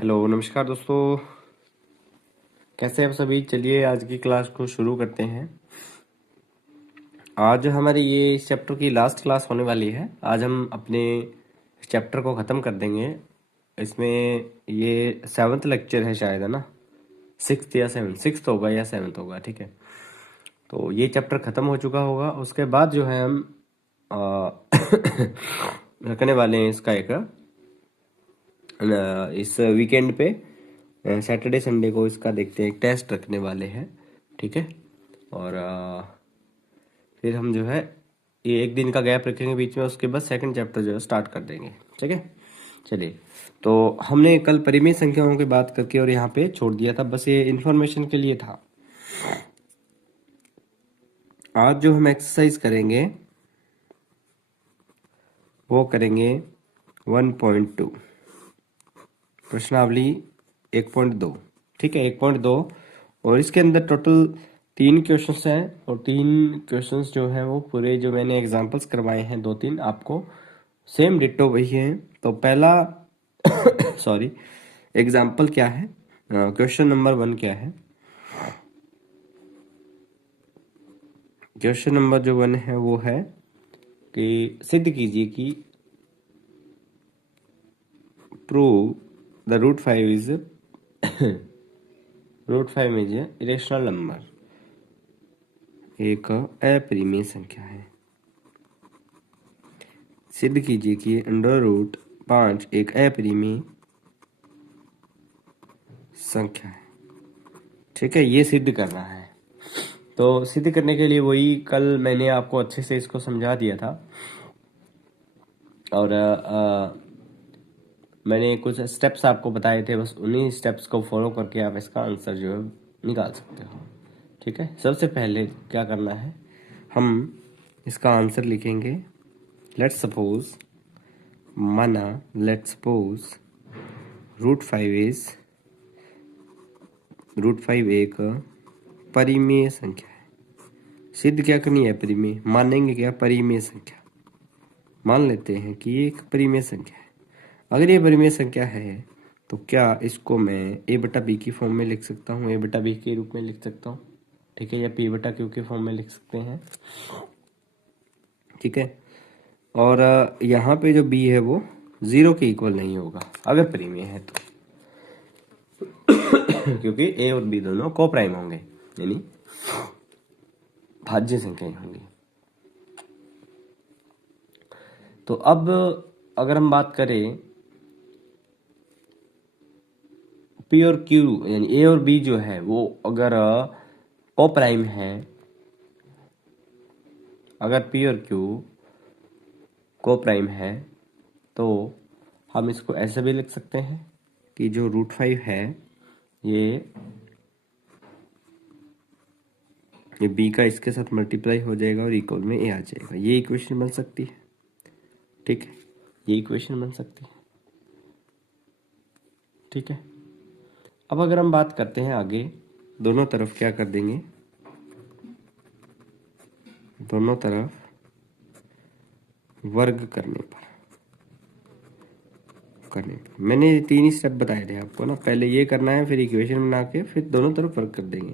Hello नमस्कार दोस्तों। कैसे हैं आप सभी। चलिए आज की क्लास को शुरू करते हैं। आज हमारी ये इस चैप्टर की लास्ट क्लास होने वाली है। आज हम अपने चैप्टर को ख़त्म कर देंगे। इसमें ये 7th लेक्चर है शायद, है ना। 6th या 7th, 6th होगा या 7th होगा, ठीक है। तो ये चैप्टर ख़त्म हो चुका होगा। उसके बाद जो है हम आ, रखने वाले हैं इसका एक इस वीकेंड पे सैटरडे संडे को इसका देखते हैं, एक टेस्ट रखने वाले हैं, ठीक है। और फिर हम जो है ये एक दिन का गैप रखेंगे बीच में, उसके बाद सेकंड चैप्टर जो है स्टार्ट कर देंगे, ठीक है। चलिए, तो हमने कल परिमेय संख्याओं की बात करके और यहाँ पे छोड़ दिया था, बस ये इन्फॉर्मेशन के लिए था। आज जो हम एक्सरसाइज करेंगे वो करेंगे 1.2 प्रश्नावली 1.2, ठीक है। 1.2 और इसके अंदर टोटल 3 क्वेश्चंस हैं और 3 क्वेश्चंस जो है वो पूरे जो मैंने एग्जांपल्स करवाए हैं 2-3 आपको सेम डिट्टो वही हैं। तो पहला सॉरी एग्जांपल क्या है, क्वेश्चन नंबर 1 क्या है। क्वेश्चन नंबर जो 1 है वो है कि सिद्ध कीजिए कि prove the root 5 is irrational number, एक अपरिमेय संख्या है। सिद्ध कीजिए कि अंडर रूट 5 एक अपरिमेय संख्या है, ठीक है। ये सिद्ध करना है। तो सिद्ध करने के लिए वही कल मैंने आपको अच्छे से इसको समझा दिया था और मैंने कुछ स्टेप्स आपको बताए थे, बस उन्हीं स्टेप्स को फॉलो करके आप इसका आंसर जो है निकाल सकते हो, ठीक है। सबसे पहले क्या करना है, हम इसका आंसर लिखेंगे। लेट्स सपोज, माना लेट्स सपोज रूट 5 एक परिमेय संख्या है। सिद्ध क्या करनी है, परिमेय मानेंगे, क्या परिमेय संख्या मान लेते हैं कि ये एक परिमेय संख्या है। अगर ये परिमेय संख्या है तो क्या इसको मैं a बटा बी की फॉर्म में लिख सकता हूँ, a बटा बी के रूप में लिख सकता हूँ, ठीक है, या p बटा क्यू के फॉर्म में लिख सकते हैं, ठीक है। और यहाँ पे जो b है वो 0 के इक्वल नहीं होगा अगर परिमेय है तो क्योंकि a और b दोनों को प्राइम होंगे, यानी भाज्य संख्याएं होंगी। तो अब अगर हम बात करें पी और क्यू यानी ए और बी जो है वो अगर को प्राइम है, अगर पी और क्यू को प्राइम है तो हम इसको ऐसे भी लिख सकते हैं कि जो रूट 5 है ये बी का इसके साथ मल्टीप्लाई हो जाएगा और इक्वल में ए आ जाएगा। ये इक्वेशन बन सकती है, ठीक है, ये इक्वेशन बन सकती है, ठीक है। अब अगर हम बात करते हैं आगे, दोनों तरफ क्या कर देंगे, दोनों तरफ वर्ग करने पर मैंने 3 ही स्टेप बताए थे आपको ना। पहले ये करना है, फिर इक्वेशन बना के फिर दोनों तरफ वर्ग कर देंगे।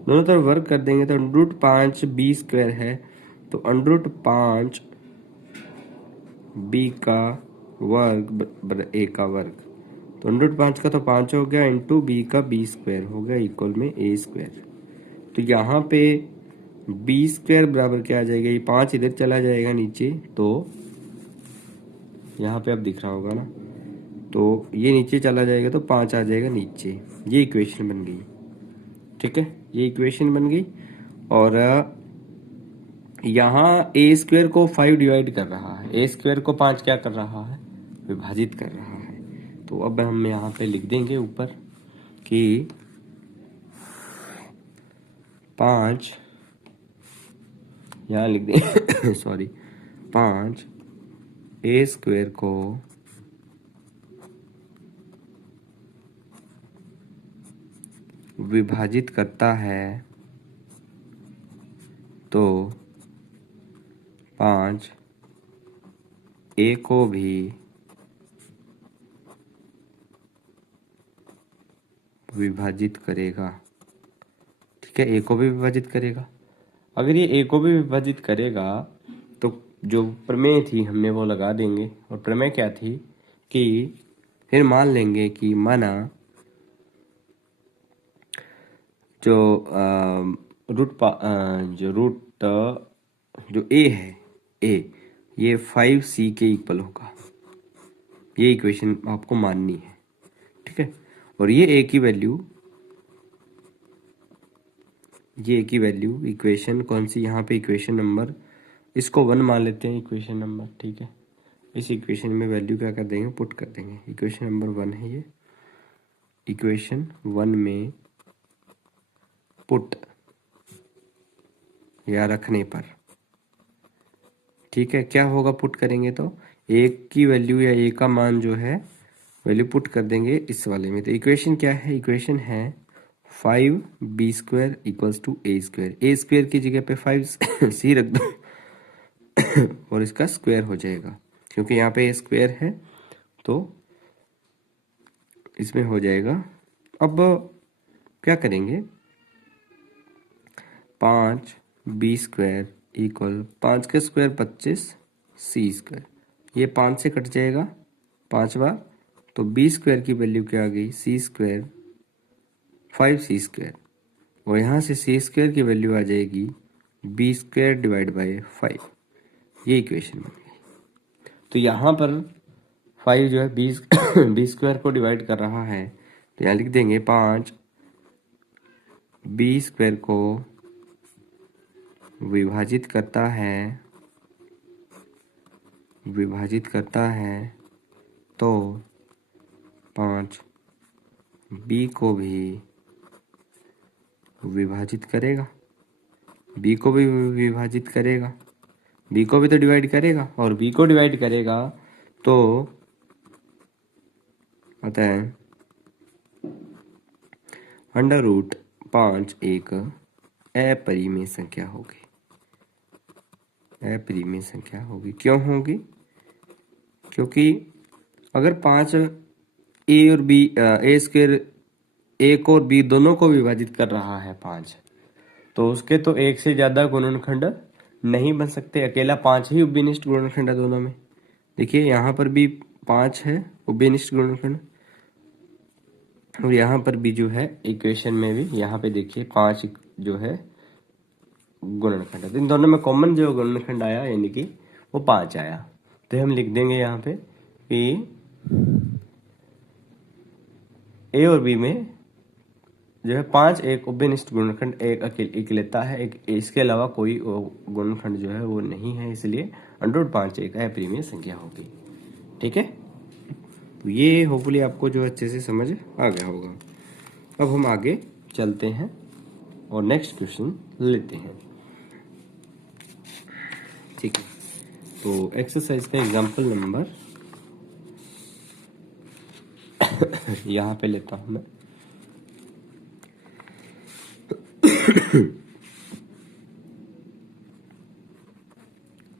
दोनों तरफ वर्ग कर देंगे तो अंडर रूट 5 बी स्क्वायर है, तो अंडर रूट 5 बी का वर्ग ए का वर्ग, तो अंडर रूट 5 का तो 5 हो गया इंटू बी का बी स्क्वायर हो गया इक्वल में ए स्क्वायर। तो यहाँ पे बी स्क्वायर बराबर क्या आ जाएगा, ये 5 इधर चला जाएगा नीचे, तो यहाँ पे अब दिख रहा होगा ना, तो ये नीचे चला जाएगा तो 5 आ जाएगा नीचे। ये इक्वेशन बन गई, ठीक है, ये इक्वेशन बन गई। और यहाँ ए स्क्वायर को 5 डिवाइड कर रहा है, ए स्क्वायर को 5 क्या कर रहा है, विभाजित कर रहा है। तो अब हम यहाँ पे लिख देंगे ऊपर कि 5, यहाँ लिख देंगे सॉरी 5 ए स्क्वायर को विभाजित करता है तो 5 ए को भी विभाजित करेगा। ठीक है, ए को भी विभाजित करेगा। अगर ये ए को भी विभाजित करेगा तो जो प्रमेय थी हमने वो लगा देंगे। और प्रमेय क्या थी कि फिर मान लेंगे कि माना जो जो ए है, ए ये 5c के इक्वल होगा। ये इक्वेशन आपको माननी है। ठीक है, और ये ए की वैल्यू, ये ए की वैल्यू इक्वेशन कौन सी, यहाँ पे इक्वेशन नंबर, इसको 1 मान लेते हैं इक्वेशन नंबर। ठीक है, इस इक्वेशन में वैल्यू क्या कर देंगे, पुट कर देंगे। इक्वेशन नंबर 1 है ये, इक्वेशन 1 में पुट या रखने पर। ठीक है, क्या होगा पुट करेंगे तो ए की वैल्यू या ए का मान जो है वैल्यू पुट कर देंगे इस वाले में। तो इक्वेशन क्या है, इक्वेशन है 5b² equals to a²। a² की जगह पे 5c रख दो और इसका स्क्वायर हो जाएगा, क्योंकि यहाँ पे स्क्वायर है तो इसमें हो जाएगा। अब क्या करेंगे, 5b² इक्वल 5 का स्क्वायर 25c²। ये 5 से कट जाएगा 5 बार, तो b² की वैल्यू क्या आ गई, c², 5c²। और यहाँ से c² की वैल्यू आ जाएगी b² डिवाइड बाई 5। ये इक्वेशन बन गई। तो यहाँ पर 5 जो है b² को डिवाइड कर रहा है, तो यहाँ लिख देंगे 5 b² को विभाजित करता है तो 5 b को भी विभाजित करेगा, b को भी विभाजित करेगा, b को भी तो डिवाइड करेगा, और b को डिवाइड करेगा तो आता है √5 एक अपरिमेय संख्या होगी। अपरिमेय संख्या होगी, क्यों होगी, क्योंकि अगर 5 ए और बी, a² एक और बी दोनों को विभाजित कर रहा है 5, तो उसके तो एक से ज्यादा गुणनखंड नहीं बन सकते। अकेला 5 ही उभयनिष्ठ गुणनखंड है दोनों में। देखिए यहाँ पर भी 5 है उभयनिष्ठ गुणनखंड, और यहाँ पर भी जो है इक्वेशन में भी यहाँ पे देखिए 5 जो है गुणनखंड है। तो इन दोनों में कॉमन जो गुणनखंड आया यानी कि वो 5 आया। तो हम लिख देंगे यहाँ पे कि ए और बी में जो है 5 एक उभयनिष्ठ गुणनखंड एक अकेलेता है, एक इसके अलावा कोई गुणनखंड जो है वो नहीं है, इसलिए √5 एक अपरिमेय संख्या होगी। ठीक है, तो ये होपफुली आपको जो अच्छे से समझ आ गया होगा। अब हम आगे चलते हैं और नेक्स्ट क्वेश्चन लेते हैं। ठीक है, तो एक्सरसाइज का एग्जांपल नंबर यहाँ पे लेता हूं मैं।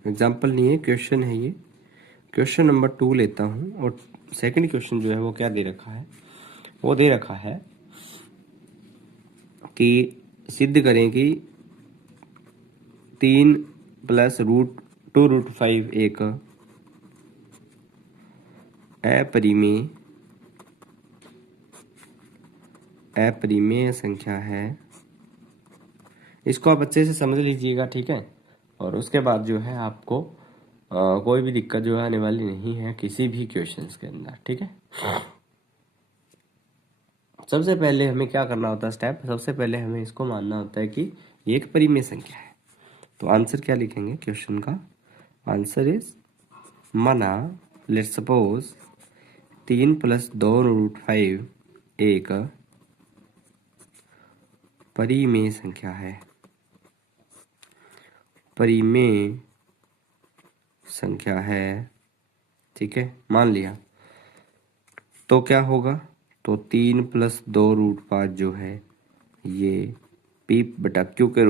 एग्जांपल नहीं है, क्वेश्चन है ये। क्वेश्चन नंबर 2 लेता हूं, और सेकंड क्वेश्चन जो है वो क्या दे रखा है, वो दे रखा है कि सिद्ध करें कि 3 + √2√5 एक अपरिमेय संख्या है। इसको आप अच्छे से समझ लीजिएगा। ठीक है, और उसके बाद जो है आपको कोई भी दिक्कत जो है आने वाली नहीं है किसी भी क्वेश्चंस के अंदर। ठीक है, सबसे पहले हमें क्या करना होता है, स्टेप सबसे पहले हमें इसको मानना होता है कि ये एक परिमेय संख्या है। तो आंसर क्या लिखेंगे क्वेश्चन का, आंसर इज माना लेट्स सपोज 3 + 2√5 एक परिमेय संख्या है। परिमेय संख्या है, ठीक है, मान लिया। तो क्या होगा, तो 3 + 2√5 जो है ये p/q के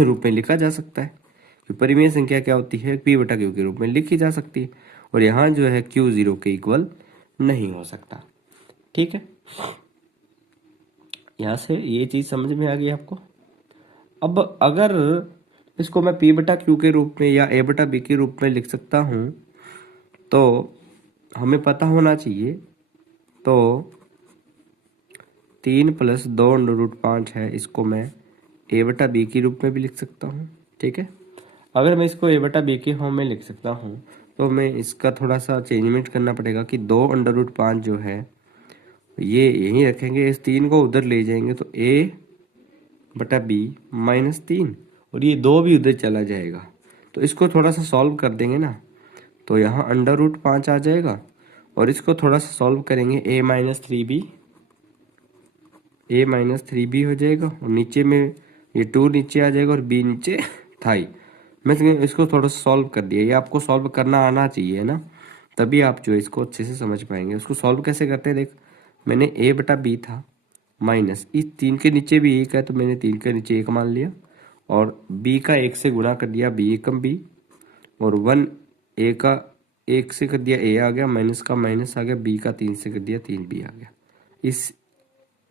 रूप में लिखा जा सकता है। कि परिमेय संख्या क्या होती है, p/q के रूप में लिखी जा सकती है, और यहाँ जो है q 0 के इक्वल नहीं हो सकता। ठीक है, यहाँ से ये चीज समझ में आ गई आपको। अब अगर इसको मैं p बटा क्यू के रूप में या a बटा b के रूप में लिख सकता हूँ, तो हमें पता होना चाहिए, तो 3 प्लस 2√5 है, इसको मैं a बटा b के रूप में भी लिख सकता हूँ। ठीक है, अगर मैं इसको a बटा b के फॉर्म में लिख सकता हूँ, तो मैं इसका थोड़ा सा चेंजमेंट करना पड़ेगा कि 2√5 जो है ये यहीं रखेंगे, इस 3 को उधर ले जाएंगे तो a बटा b -3, और ये 2 भी उधर चला जाएगा, तो इसको थोड़ा सा सॉल्व कर देंगे ना, तो यहाँ √5 आ जाएगा, और इसको थोड़ा सा सॉल्व करेंगे a-3b हो जाएगा, और नीचे में ये 2 नीचे आ जाएगा और b नीचे था ही। मैं इसको थोड़ा सा सॉल्व कर दिया, ये आपको सॉल्व करना आना चाहिए ना, तभी आप जो है इसको अच्छे से समझ पाएंगे। उसको सॉल्व कैसे करते हैं, देख, मैंने a बटा b था माइनस, इस 3 के नीचे भी 1 है तो मैंने 3 के नीचे 1 मान लिया, और b का 1 से गुणा कर दिया, b एकम b, और 1 a का 1 से कर दिया a आ गया, माइनस का माइनस आ गया, b का 3 से कर दिया 3b आ गया। इस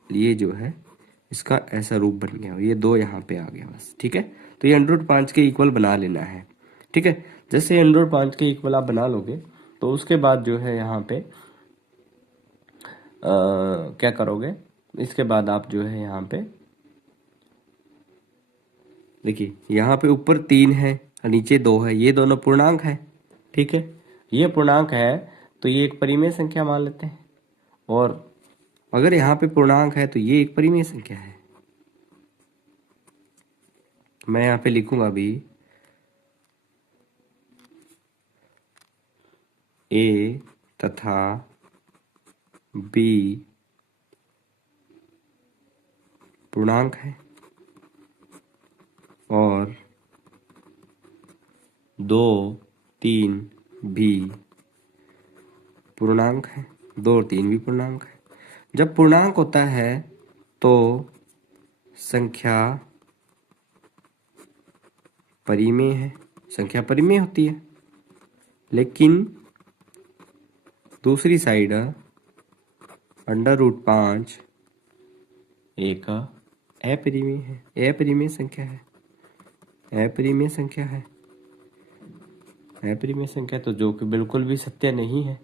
लिए जो है इसका ऐसा रूप बन गया, ये 2 यहाँ पे आ गया बस। ठीक है, तो ये √5 के इक्वल बना लेना है। ठीक है, जैसे √5 के इक्वल आप बना लोगे, तो उसके बाद जो है यहाँ पे क्या करोगे, इसके बाद आप जो है यहाँ पे देखिए, यहाँ पे ऊपर 3 है और नीचे 2 है, ये दोनों पूर्णांक है। ठीक है, ये पूर्णांक है तो ये एक परिमेय संख्या मान लेते हैं, और अगर यहाँ पे पूर्णांक है तो ये एक परिमेय संख्या है। मैं यहाँ पे लिखूंगा अभी a तथा b पूर्णांक है, और 2, 3 भी पूर्णांक है, 2 और 3 भी पूर्णांक है। जब पूर्णांक होता है तो संख्या परिमेय है, संख्या परिमेय होती है, लेकिन दूसरी साइड √5 एक अपरिमेय है, अपरिमेय संख्या है, अपरिमेय संख्या है, अपरिमेय संख्या, तो जो कि बिल्कुल भी सत्य नहीं है,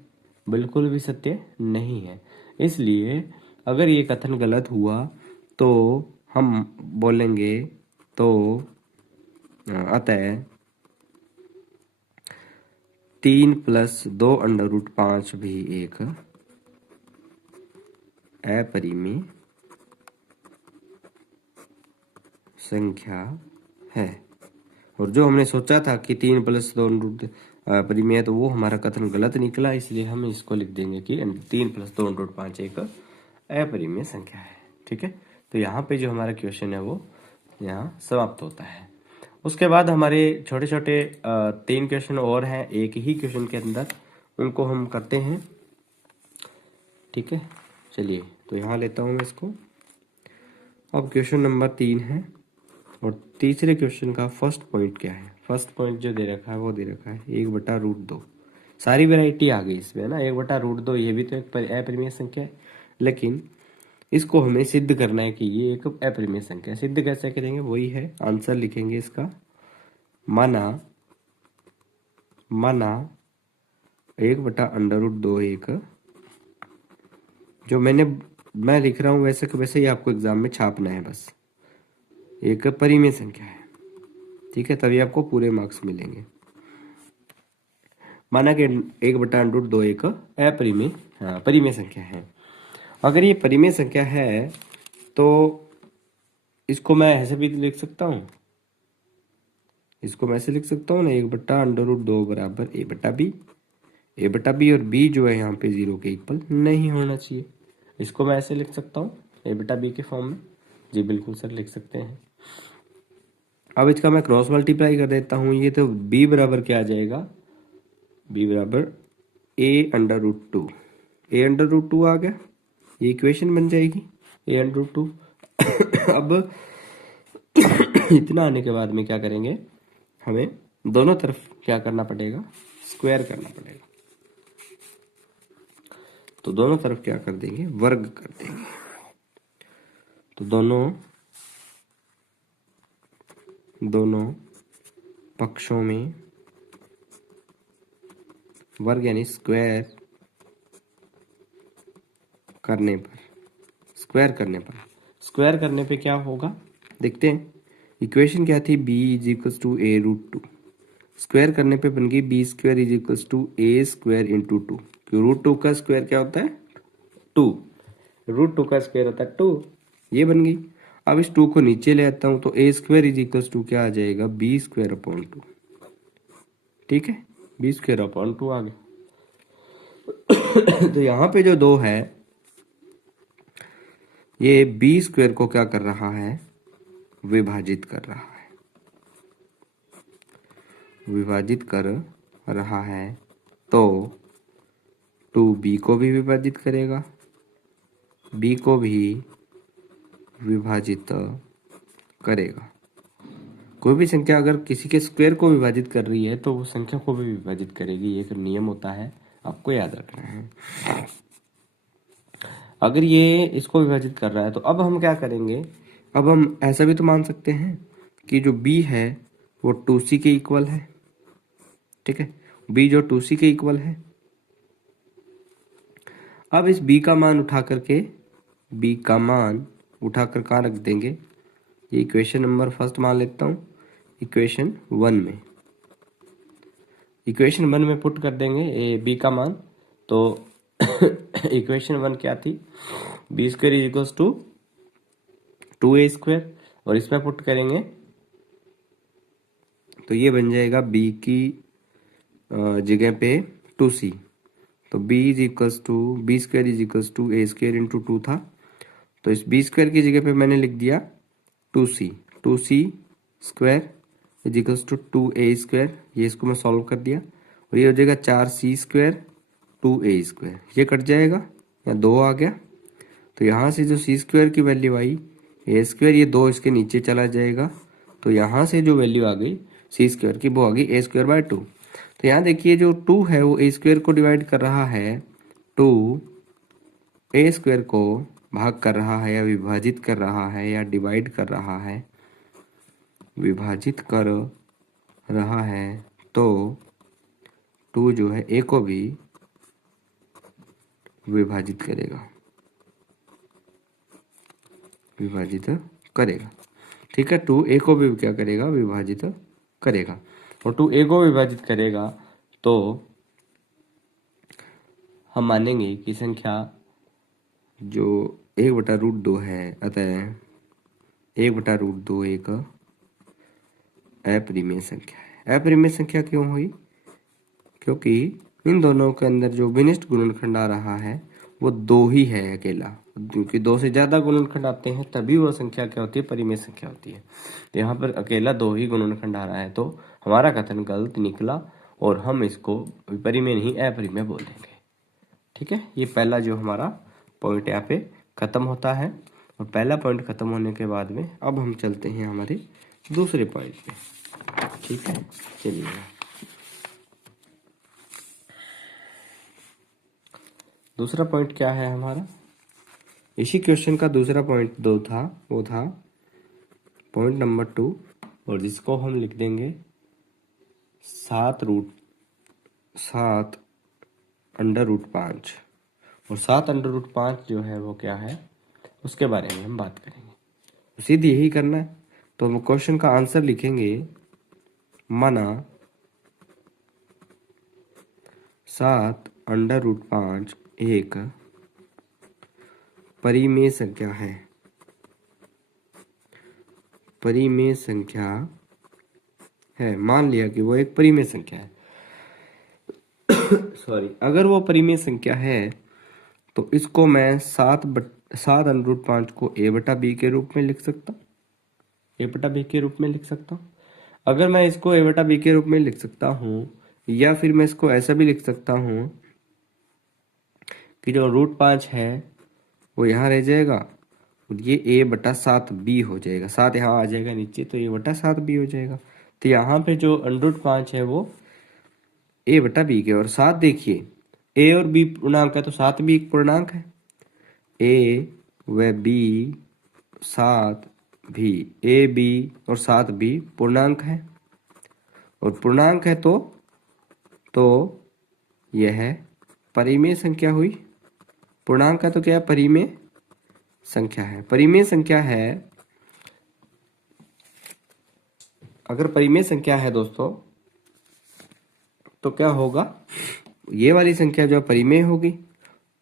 बिल्कुल भी सत्य नहीं है। इसलिए अगर ये कथन गलत हुआ तो हम बोलेंगे, तो अतः 3 प्लस 2√5 भी एक अपरिमेय संख्या है। और जो हमने सोचा था कि 3 प्लस 2 परिमेय है, तो वो हमारा कथन गलत निकला, इसलिए हम इसको लिख देंगे कि 3 प्लस 2√5 एक अपरिमेय संख्या है। ठीक है, तो यहाँ पे जो हमारा क्वेश्चन है वो यहाँ समाप्त होता है। उसके बाद हमारे छोटे छोटे 3 क्वेश्चन और हैं एक ही क्वेश्चन के अंदर, उनको हम करते हैं। ठीक है, चलिए, तो यहाँ लेता हूँ मैं इसको। अब क्वेश्चन नंबर 3 है, और तीसरे क्वेश्चन का फर्स्ट पॉइंट क्या है, फर्स्ट पॉइंट जो दे रखा है वो दे रखा है 1/√2। सारी वैरायटी आ गई इसमें ना, 1/√2, ये भी तो एक अपरिमेय संख्या है, लेकिन इसको हमें सिद्ध करना है कि ये एक अपरिमेय संख्या है। सिद्ध कैसे करेंगे, वही है, आंसर लिखेंगे इसका, माना 1/√2 एक, जो मैं लिख रहा हूँ वैसे के वैसे ही आपको एग्जाम में छापना है, बस एक परिमेय संख्या है। ठीक है, तभी आपको पूरे मार्क्स मिलेंगे। माना कि 1/√2 एक अपरिमेय परिमेय संख्या है। अगर ये परिमेय संख्या है तो इसको मैं ऐसे भी लिख सकता हूँ, इसको मैं ऐसे लिख सकता हूँ ना, 1/√2 बराबर a/b और b जो है यहाँ पे 0 के इक्वल नहीं होना चाहिए। इसको मैं ऐसे लिख सकता हूँ a/b के फॉर्म में। जी बिल्कुल सर, लिख सकते हैं। अब इसका मैं क्रॉस मल्टीप्लाई कर देता हूँ, ये तो b बराबर क्या आ जाएगा, b बराबर a√2, a√2 आ गया, ये इक्वेशन बन जाएगी a√2। अब इतना आने के बाद में क्या करेंगे, हमें दोनों तरफ क्या करना पड़ेगा, स्क्वायर करना पड़ेगा। तो दोनों तरफ क्या कर देंगे, वर्ग कर देंगे। तो दोनों पक्षों में वर्ग यानी स्क्वायर करने पे क्या होगा देखते हैं। इक्वेशन क्या थी, b is equals to a root two, square करने पे बन गई b square is equals to a square into two, क्यों रूट टू का स्क्वायर क्या होता है 2, रूट टू का स्क्वायर होता है 2, ये बन गई। अब इस 2 को नीचे ले आता हूं तो ए स्क्वायर इज इक्वल्स टू क्या आ जाएगा बी स्क्वायर अपॉन 2, ठीक है, बी स्क्वायर अपॉन 2 आ गया। तो यहाँ पे जो 2 है ये बी स्क्वायर को क्या कर रहा है, विभाजित कर रहा है, विभाजित कर रहा है, तो 2b को भी विभाजित करेगा, b को भी विभाजित करेगा। कोई भी संख्या अगर किसी के स्क्वायर को विभाजित कर रही है तो वो संख्या को भी विभाजित करेगी, ये एक नियम होता है, आपको याद रखना है। अगर ये इसको विभाजित कर रहा है तो अब हम क्या करेंगे, अब हम ऐसा भी तो मान सकते हैं कि जो b है वो 2c के इक्वल है, ठीक है, b जो 2c के इक्वल है। अब इस b का मान उठा करके कहाँ रख देंगे, ये इक्वेशन नंबर फर्स्ट मान लेता हूँ, इक्वेशन 1 में पुट कर देंगे ए बी का मान। तो इक्वेशन 1 क्या थी, b square is equals to 2a square, और इसमें पुट करेंगे तो ये बन जाएगा b की जगह पे 2c, तो b is equals to b square is equals to a square into 2 था, तो इस b स्क्वायर की जगह पे मैंने लिख दिया 2c square is equals to 2a square, ये इसको मैं सॉल्व कर दिया, और ये हो जाएगा 4c स्क्वायर 2a स्क्वायर, ये कट जाएगा, या 2 आ गया, तो यहाँ से जो c स्क्वायर की वैल्यू आई a स्क्वायर, ये 2 इसके नीचे चला जाएगा, तो यहाँ से जो वैल्यू आ गई c स्क्वायर की वो आ गई a स्क्वायर बाय 2। तो यहाँ देखिए जो 2 है वो a स्क्वायर को डिवाइड कर रहा है, 2 a स्क्वायर को भाग कर रहा है या विभाजित कर रहा है या डिवाइड कर रहा है, विभाजित कर रहा है, तो 2 जो है a को भी विभाजित करेगा, ठीक है, 2a को भी क्या करेगा, विभाजित करेगा, और 2a को विभाजित करेगा तो हम मानेंगे कि संख्या जो 1/√2 है, अतः 1/√2 एक अपरिमेय संख्या है। अपरिमेय संख्या क्यों हुई, क्योंकि इन दोनों के अंदर जो विनिष्ट गुणनखंड आ रहा है वो 2 ही है अकेला, क्योंकि 2 से ज्यादा गुणनखंड आते हैं तभी वो संख्या क्या होती है, परिमेय संख्या होती है। तो यहाँ पर अकेला 2 ही गुणनखंड आ रहा है, तो हमारा कथन गलत निकला और हम इसको परिमेय नहीं अपरिमेय बोल देंगे, ठीक है। ये पहला जो हमारा पॉइंट यहाँ पे खत्म होता है, और पहला पॉइंट खत्म होने के बाद में अब हम चलते हैं हमारे दूसरे पॉइंट पे, ठीक है। चलिए दूसरा पॉइंट क्या है हमारा, इसी क्वेश्चन का दूसरा पॉइंट 2 था, वो था पॉइंट नंबर 2, और जिसको हम लिख देंगे 7√5, और 7√5 जो है वो क्या है उसके बारे में हम बात करेंगे। सीधी यही करना है, तो हम क्वेश्चन का आंसर लिखेंगे, माना 7√5 एक परिमेय संख्या है, परिमेय संख्या है, मान लिया कि वो एक परिमेय संख्या है। सॉरी, अगर वो परिमेय संख्या है तो इसको मैं 7/5 को a/b के रूप में लिख सकता हूँ, a/b के रूप में लिख सकता हूँ। अगर मैं इसको a/b के रूप में लिख सकता हूँ, या फिर मैं इसको ऐसा भी लिख सकता हूँ कि जो √5 है वो यहाँ रह जाएगा, और ये a/7b हो जाएगा, 7 यहाँ आ जाएगा नीचे, तो a/7b हो जाएगा। तो यहाँ पे जो √5 है वो a/b के, और 7 देखिए a और b पूर्णांक है तो 7 भी एक पूर्णांक है, a व b 7 भी ए बी और 7 भी पूर्णांक है, और पूर्णांक है तो यह परिमेय संख्या हुई। पूर्णांक है तो क्या है? परिमेय संख्या है। परिमेय संख्या है, अगर परिमेय संख्या है दोस्तों तो क्या होगा? ये वाली संख्या जो परिमेय होगी,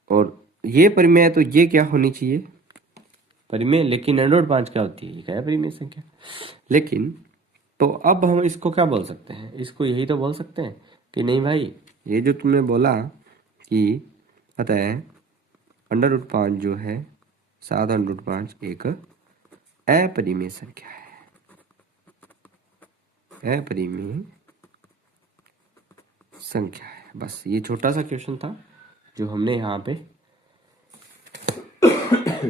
और ये परिमेय है तो ये क्या होनी चाहिए? परिमेय। लेकिन √5 क्या होती है? ये क्या है? परिमेय संख्या। लेकिन तो अब हम इसको क्या बोल सकते हैं? इसको यही तो बोल सकते हैं कि नहीं भाई, ये जो तुमने बोला कि अतः √5 जो है 7√5 एक अपरिमेय संख्या है। अपरिमेय संख्या है। बस ये छोटा सा क्वेश्चन था जो हमने यहाँ पे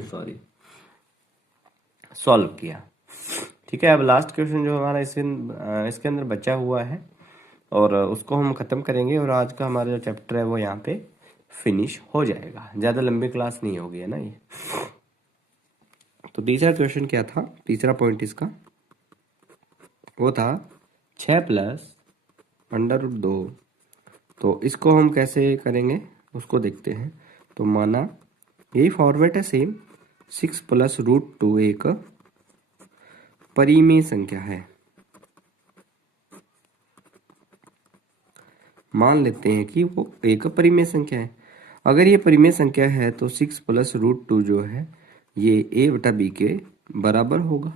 सॉरी सॉल्व किया। ठीक है, अब लास्ट क्वेश्चन जो हमारा इसके अंदर बचा हुआ है और उसको हम खत्म करेंगे, और आज का हमारा जो चैप्टर है वो यहाँ पे फिनिश हो जाएगा। ज़्यादा लंबी क्लास नहीं होगी, है ना ये। तो तीसरा क्वेश्चन क्या था? तीसरा पॉइंट इसका वो था 6 प्लस √2। तो इसको हम कैसे करेंगे उसको देखते हैं। तो माना यही फॉर्मेट है सेम, 6 प्लस √2 एक परिमेय संख्या है। मान लेते हैं कि वो एक परिमेय संख्या है। अगर ये परिमेय संख्या है तो 6 प्लस √2 जो है ये a/b के बराबर होगा,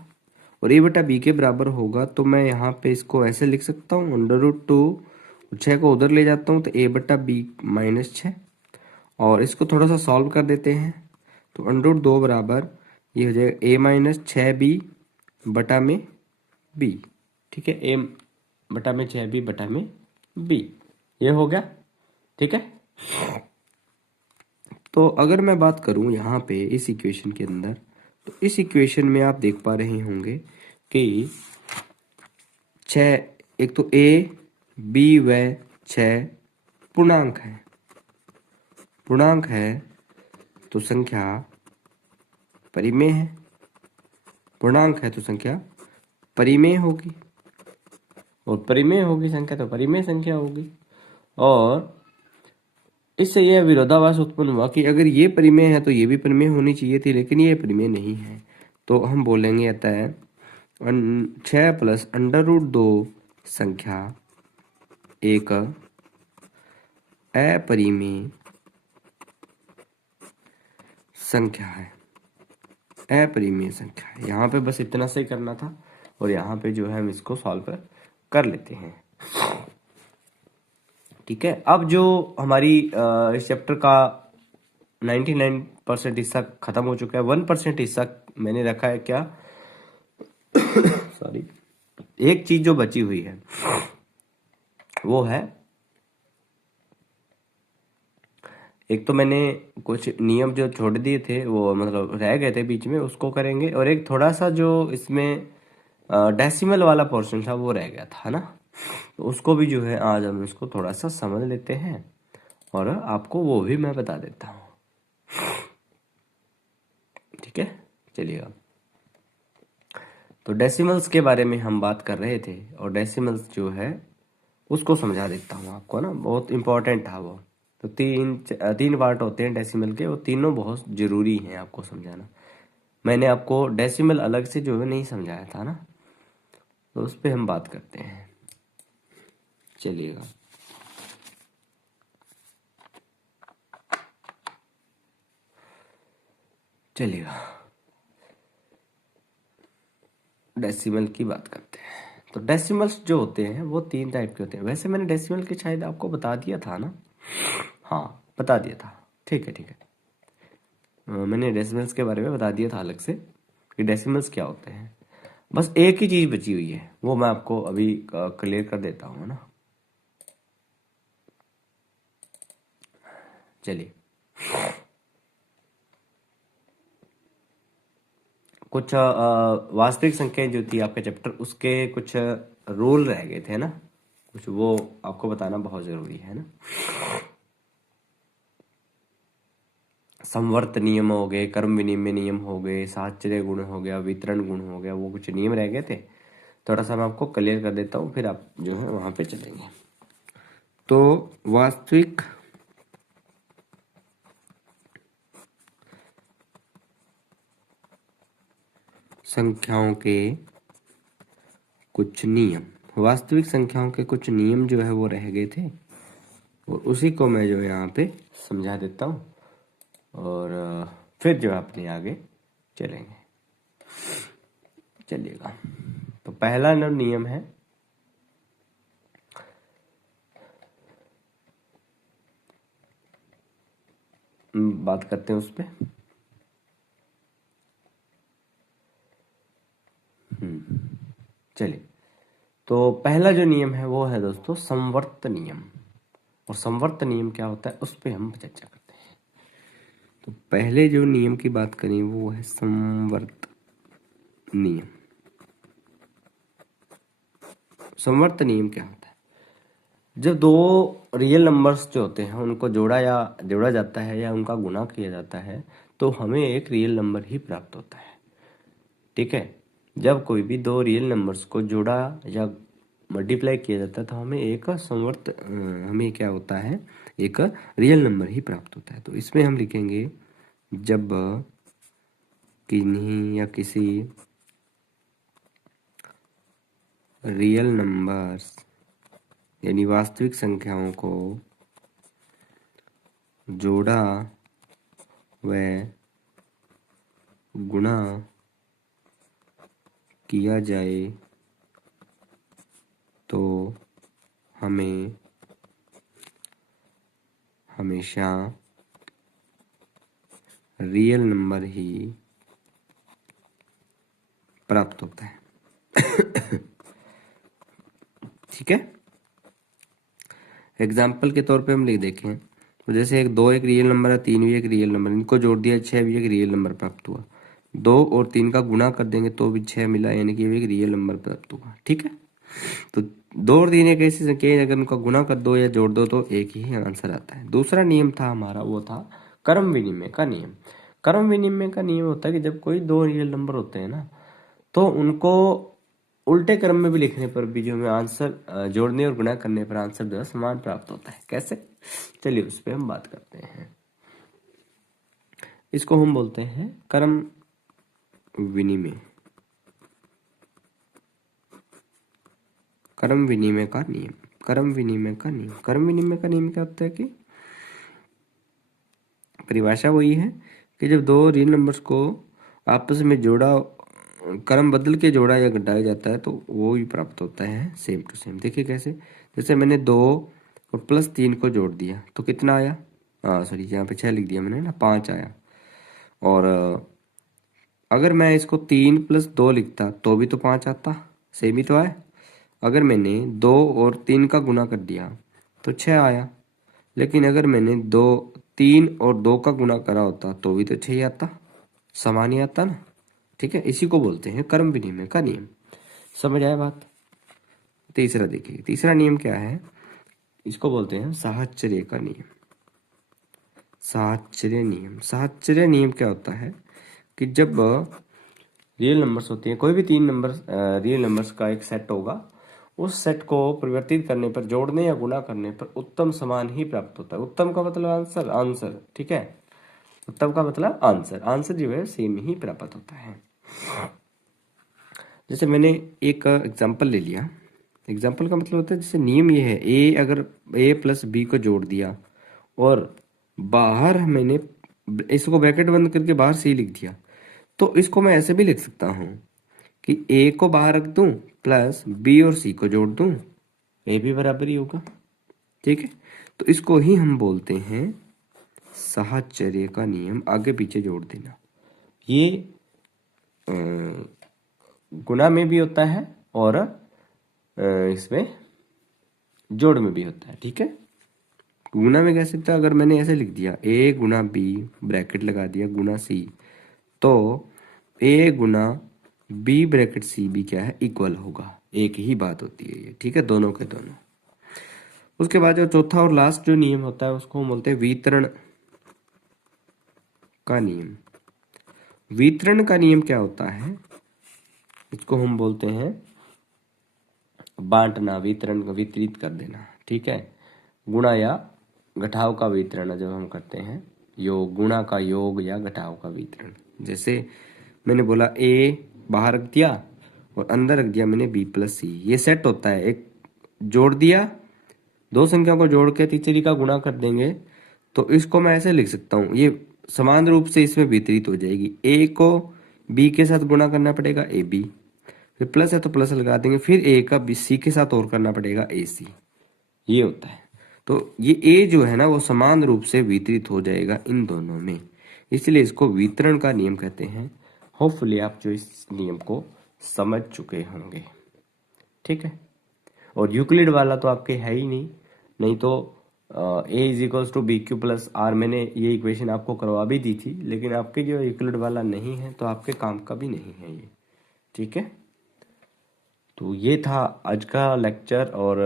और a/b के बराबर होगा तो मैं यहाँ पे इसको ऐसे लिख सकता हूँ, √2 6 को उधर ले जाता हूँ तो a/b - 6, और इसको थोड़ा सा सॉल्व कर देते हैं। तो √2 बराबर ये हो जाएगा a-6b/b। ठीक है, a/6b/b ये हो गया। ठीक है, तो अगर मैं बात करूं यहाँ पे इस इक्वेशन के अंदर, तो इस इक्वेशन में आप देख पा रहे होंगे कि 6, एक तो a b व 6 पूर्णांक है। पूर्णांक है तो संख्या परिमेय है। पूर्णांक है तो संख्या परिमेय होगी, और परिमेय होगी संख्या तो परिमेय संख्या होगी। और इससे यह विरोधाभास उत्पन्न हुआ कि अगर ये परिमेय है तो ये भी परिमेय होनी चाहिए थी, लेकिन ये परिमेय नहीं है। तो हम बोलेंगे अतः 6 प्लस √2 संख्या एक अपरिमेय संख्या है। अपरिमेय संख्या है। यहाँ पे बस इतना से करना था, और यहाँ पे जो है हम इसको सॉल्व कर लेते हैं। ठीक है, अब जो हमारी इस चैप्टर का 99% हिस्सा खत्म हो चुका है। 1% हिस्सा मैंने रखा है क्या सॉरी, एक चीज जो बची हुई है वो है, एक तो मैंने कुछ नियम जो छोड़ दिए थे वो मतलब रह गए थे बीच में, उसको करेंगे, और एक थोड़ा सा जो इसमें डेसिमल वाला पोर्शन था वो रह गया था ना, तो उसको भी जो है आज हम इसको थोड़ा सा समझ लेते हैं, और आपको वो भी मैं बता देता हूँ। ठीक है, चलिएगा। तो डेसिमल्स के बारे में हम बात कर रहे थे, और डेसिमल्स जो है उसको समझा देता हूँ आपको ना, बहुत इंपॉर्टेंट था वो। तो तीन पार्ट होते हैं डेसिमल के, वो तीनों बहुत ज़रूरी हैं आपको समझाना। मैंने आपको डेसिमल अलग से जो है नहीं समझाया था ना, तो उस पर हम बात करते हैं। चलिएगा, डेसिमल की बात करते हैं। तो डेसिमल्स जो होते हैं वो 3 टाइप के होते हैं। वैसे मैंने डेसिमल के शायद आपको बता दिया था ना, हाँ बता दिया था। ठीक है ठीक है, मैंने डेसिमल्स के बारे में बता दिया था अलग से कि डेसिमल्स क्या होते हैं। बस एक ही चीज़ बची हुई है, वो मैं आपको अभी क्लियर कर देता हूँ ना। चलिए, कुछ वास्तविक संख्याएं जो थी आपके चैप्टर, उसके कुछ रूल रह गए थे ना कुछ, वो आपको बताना बहुत ज़रूरी है ना। संवर्त नियम हो गए, कर्म विनिमय नियम हो गए, साहचर्य गुण हो गया, वितरण गुण हो गया, वो कुछ नियम रह गए थे, थोड़ा सा मैं आपको क्लियर कर देता हूँ, फिर आप जो है वहां पे चलेंगे। तो वास्तविक संख्याओं के कुछ नियम, वास्तविक संख्याओं के कुछ नियम जो है वो रह गए थे, और उसी को मैं जो यहाँ पे समझा देता हूँ, और फिर जो अपने आगे चलेंगे। चलिएगा, तो पहला नियम है बात करते हैं उस पे। चलिए, तो पहला जो नियम है वो है दोस्तों संवर्त नियम, और संवर्त नियम क्या होता है उस पे हम चर्चा करते हैं। तो पहले जो नियम की बात करें वो है संवर्त नियम। संवर्त नियम क्या होता है? जब दो रियल नंबर्स जो होते हैं उनको जोड़ा जाता है या उनका गुणा किया जाता है, तो हमें एक रियल नंबर ही प्राप्त होता है। ठीक है, जब कोई भी दो रियल नंबर्स को जोड़ा या मल्टीप्लाई किया जाता है तो हमें एक हमें क्या होता है, एक रियल नंबर ही प्राप्त होता है। तो इसमें हम लिखेंगे जब किन्हीं या किसी रियल नंबर्स यानी वास्तविक संख्याओं को जोड़ा व गुणा किया जाए तो हमें हमेशा रियल नंबर ही प्राप्त होता है। ठीक है, एग्जाम्पल के तौर पे हम लिख देखें, तो जैसे एक रियल नंबर है, 3 भी एक रियल नंबर, इनको जोड़ दिया 6 भी एक रियल नंबर प्राप्त हुआ। 2 और 3 का गुणा कर देंगे तो भी 6 मिला, यानी कि एक रियल नंबर प्राप्त हुआ। ठीक है, तो 2 और 3 एक ऐसी संख्या है, अगर उनका गुणा कर दो या जोड़ दो तो एक ही आंसर आता है। दूसरा नियम था हमारा, वो था कर्म विनिमय का नियम। कर्म विनिमय का नियम होता है कि जब कोई दो रियल नंबर होते हैं ना, तो उनको उल्टे क्रम में भी लिखने पर भी जो हमें आंसर जोड़ने और गुणा करने पर आंसर जो है समान प्राप्त होता है। कैसे? चलिए उस पर हम बात करते हैं। इसको हम बोलते हैं कर्म विनिमय, कर्म विनिमय का नियम। कर्म विनिमय का नियम, कर्म विनिमय का नियम क्या होता है कि परिभाषा वही है कि जब दो रियल नंबर्स को आपस में जोड़ा, क्रम बदल के जोड़ा या घटाया जाता है तो वो ही प्राप्त होता है सेम टू सेम। देखिए कैसे, जैसे मैंने 2 और +3 को जोड़ दिया तो कितना आया, सॉरी यहाँ पे 6 लिख दिया मैंने ना, 5 आया। और अगर मैं इसको 3 + 2 लिखता तो भी तो 5 आता, सेम ही तो आया। अगर मैंने 2 और 3 का गुना कर दिया तो 6 आया, लेकिन अगर मैंने 3 और 2 का गुना करा होता तो भी तो 6 ही आता, समान ही आता ना। ठीक है, इसी को बोलते हैं कर्म विनिमय का नियम। समझ आया बात? तीसरा देखिए, तीसरा नियम क्या है, इसको बोलते हैं साहचर्य का नियम। साहचर्य नियम, साहचर्य नियम क्या होता है कि जब रियल नंबर्स होते हैं, कोई भी 3 नंबर रियल नंबर्स का एक सेट होगा, उस सेट को परिवर्तित करने पर, जोड़ने या गुणा करने पर उत्तम समान ही प्राप्त होता है। उत्तम का मतलब आंसर, आंसर। ठीक है, उत्तम का मतलब आंसर, आंसर जो है सेम ही प्राप्त होता है। जैसे मैंने एक एग्जांपल ले लिया, एग्जांपल का मतलब होता है जैसे नियम ये है, ए अगर a + b को जोड़ दिया और बाहर मैंने इसको ब्रैकेट बंद करके बाहर c लिख दिया, तो इसको मैं ऐसे भी लिख सकता हूँ कि a को बाहर रख दूं प्लस b और c को जोड़ दूं, a भी बराबर ही होगा। ठीक है, तो इसको ही हम बोलते हैं साहचर्य का नियम, आगे पीछे जोड़ देना। ये गुणा में भी होता है और इसमें जोड़ में भी होता है। ठीक है, गुणा में कैसे था, अगर मैंने ऐसे लिख दिया a × b ब्रैकेट लगा दिया गुणा c, तो a × b ब्रैकेट c भी क्या है, इक्वल होगा, एक ही बात होती है ये। ठीक है, दोनों के दोनों। उसके बाद जो चौथा और लास्ट जो नियम होता है उसको हम बोलते हैं वितरण का नियम। वितरण का नियम क्या होता है? इसको हम बोलते हैं बांटना, वितरण का वितरित कर देना, ठीक है। गुणा या घटाव का वितरण जब हम करते हैं, योग, गुणा का योग या घटाव का वितरण। जैसे मैंने बोला ए बाहर रख दिया और अंदर रख दिया मैंने बी प्लस सी, ये सेट होता है। एक जोड़ दिया, दो संख्याओं को जोड़ के तीसरी का गुणा कर देंगे, तो इसको मैं ऐसे लिख सकता हूँ, ये समान रूप से इसमें वितरित हो जाएगी। ए को बी के साथ गुणा करना पड़ेगा, ए बी, फिर प्लस है तो प्लस लगा देंगे, फिर ए का बी सी के साथ और करना पड़ेगा, ए सी। ये होता है। तो ये ए जो है ना वो समान रूप से वितरित हो जाएगा इन दोनों में, इसलिए इसको वितरण का नियम कहते हैं। होपफुली आप जो इस नियम को समझ चुके होंगे, ठीक है। और यूक्लिड वाला तो आपके है ही नहीं तो A is equals to B Q plus R, मैंने ये इक्वेशन आपको करवा भी दी थी, लेकिन आपके जो यूक्लिड वाला नहीं है तो आपके काम का भी नहीं है ये, ठीक है। तो ये था आज का लेक्चर और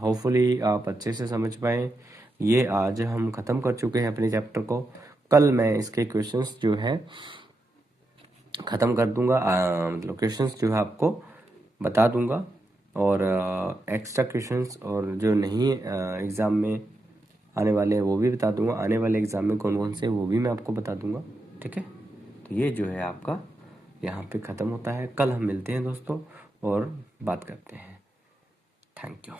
होपफुली आप अच्छे से समझ पाए। ये आज हम ख़त्म कर चुके हैं अपने चैप्टर को। कल मैं इसके क्वेश्चंस जो है ख़त्म कर दूंगा, मतलब क्वेश्चंस जो है आपको बता दूंगा, और एक्स्ट्रा क्वेश्चंस और जो नहीं एग्ज़ाम में आने वाले हैं वो भी बता दूंगा। आने वाले एग्ज़ाम में कौन कौन से वो भी मैं आपको बता दूंगा, ठीक है। तो ये जो है आपका यहाँ पे ख़त्म होता है। कल हम मिलते हैं दोस्तों और बात करते हैं। Thank you.